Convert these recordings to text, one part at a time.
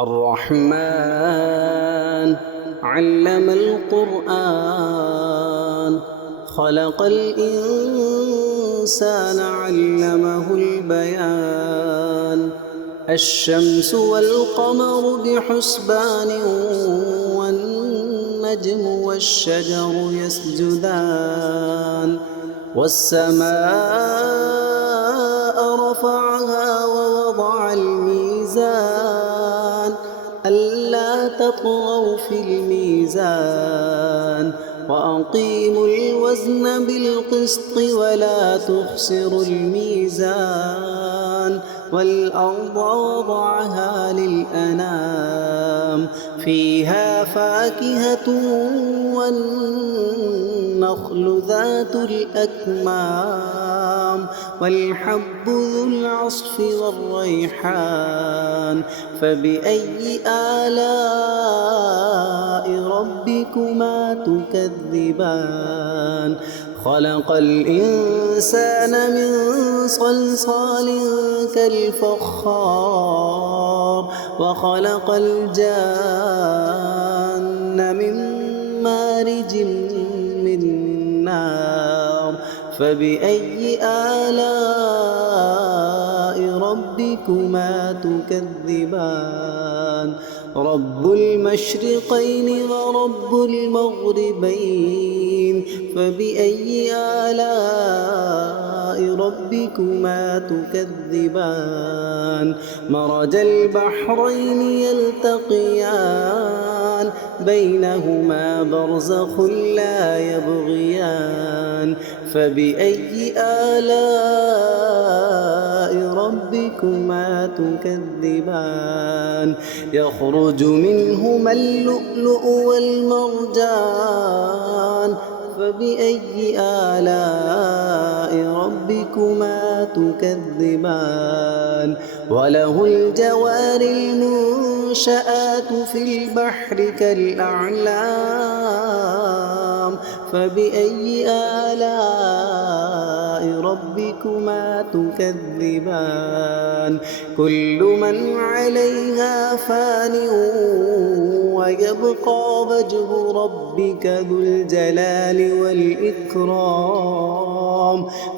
الرحمن علم القرآن خلق الإنسان علمه البيان الشمس والقمر بحسبان والنجم والشجر يسجدان والسماء رفعها ووضع الميزان ألا تطغوا في الميزان وأقيموا الوزن بالقسط ولا تخسروا الميزان والأرض وضعها للأنام فيها فاكهة والنخل ذات الأكمام والحب ذو العصف والريحان فبأي آلاء ربكما تكذبان خلق الإنسان من صلصال كالفخار وخلق الجان من مارج من نار فبأي آلاء ربكما تكذبان رب المشرقين ورب المغربين فبأي آلاء ربكما تكذبان مرج البحرين يلتقيان بينهما برزخ لا يبغيان فبأي آلاء ربكما تكذبان يخرج منهما اللؤلؤ والمرجان فبأي آلاء ربكما تكذبان وله الجوار المنشآت في البحر كالأعلام فبأي آلاء ربكما تكذبان كل من عليها فان ويبقى وجه ربك ذو الجلال والإكرام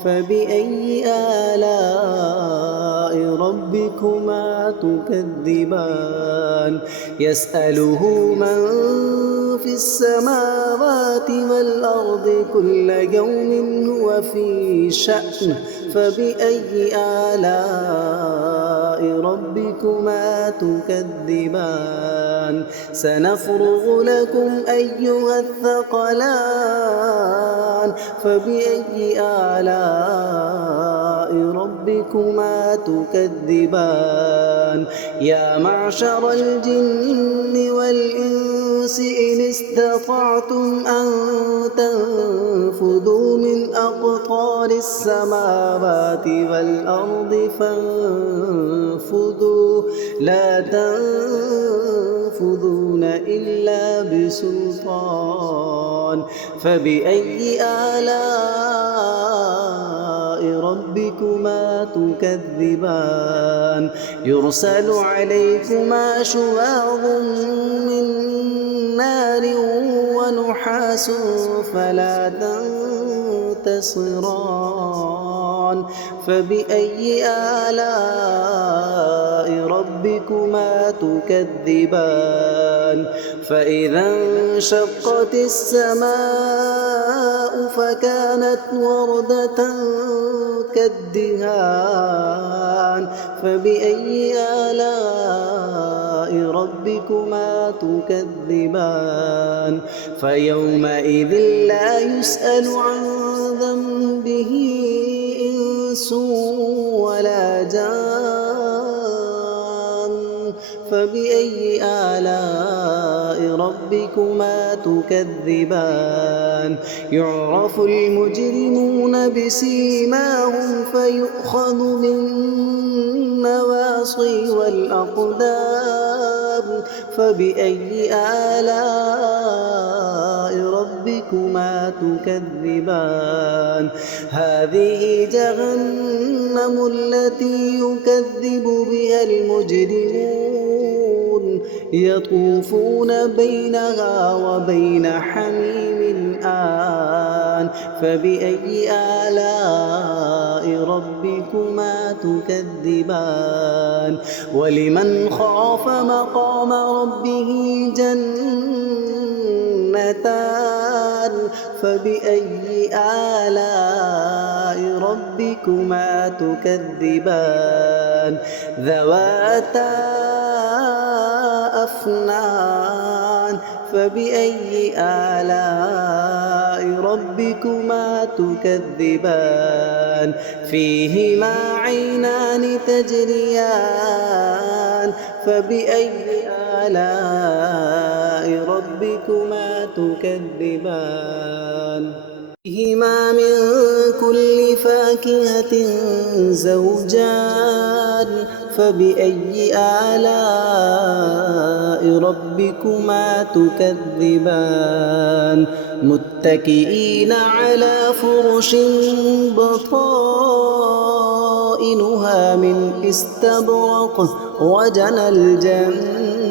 فبأي آلاء ربكما تكذبان يسأله من في السماوات والأرض كل يوم هو في شأن فبأي آلاء ربكما تكذبان سنفرغ لكم أيها الثقلان فبأي آلاء ربكما تكذبان يا معشر الجن والإنس إن استطعتم أن تنفذوا من أقطار السماوات والأرض فانفذوا لا تنفذون إلا بسلطان فبأي آلاء ربكما تكذبان يرسل عليكما شواظ من نار ونحاس فلا تنتصران فبأي آلاء ربكما تكذبان فإذا انشقت السماء فكانت وردة كالدهان فبأي آلاء ربكما تكذبان فيومئذ لا يسأل عن ذنبه إنس ولا جان فبأي آلاء ربكما تكذبان يعرف المجرمون بسيماهم فيؤخذ بالنواصي والأقدام فبأي آلاء ربكما تكذبان هذه جهنم التي يكذب بها المجرمون يطوفون بينها وبين حميم آن فبأي آلاء ربكما تكذبان ولمن خاف مقام ربه جنتان فبأي آلاء ربكما تكذبان ذواتا أفنان فبأي آلاء ربكما تكذبان فيهما عينان تجريان فبأي آلاء ربكما تكذبان فيهما من كل فاكهة زوجان فبأي آلاء ربكما تكذبان متكئين على فرش بطائنها من استبرق وجنى الجنتين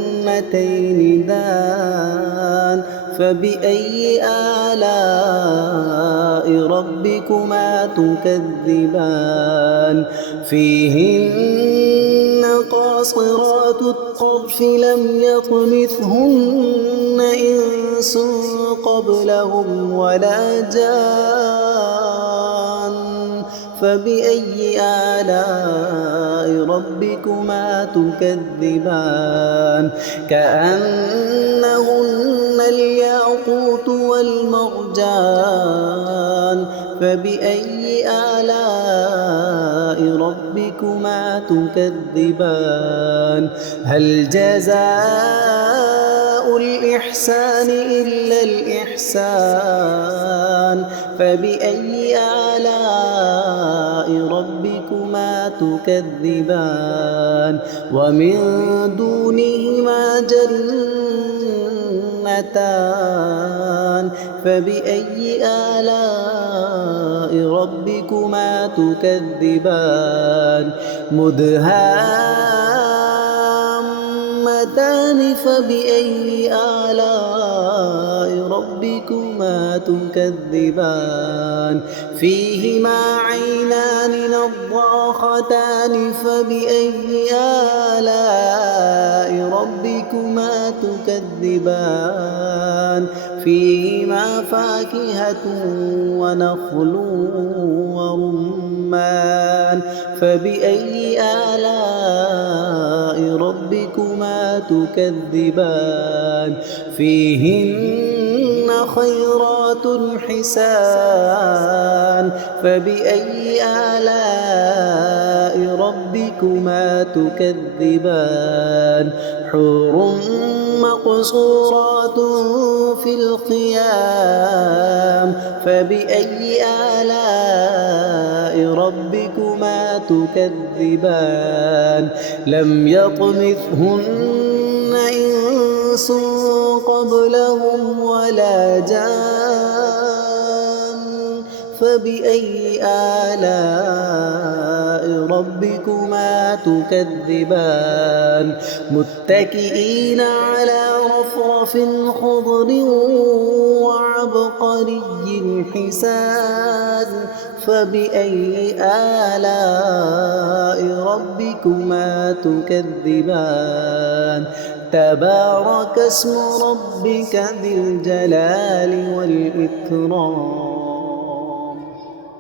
دان فبأي آلاء ربكما تكذبان فيهن قاصرات الطرف لم يطمثهن إنس قبلهم ولا جان فبأي آلاء ربكما تكذبان كأنهن الياقوت والمرجان فبأي آلاء ربكما تكذبان هل جزاء الإحسان إلا الإحسان فبأي آلاء ربكما تكذبان ومن دونهما جنتان فبأي آلاء ربكما تكذبان مدهامتان فبأي آلاء ربكما تكذبان فيهما عينان نضاختان فبأي آلاء ربكما تكذبان فيهما فاكهة ونخل ورمان فبأي آلاء ربكما تكذبان فيهن خيرات حسان فبأي آلاء ربكما تكذبان حور مقصورات في الخيام فبأي آلاء ربكما تكذبان لم يطمثهن إنس قبلهم ولا جان فبأي آلاء ربكما تكذبان متكئين على رفرف خضر وعبقري حسان فبأي آلاء ربكما تكذبان تبارك اسم ربك ذي الجلال والإكرام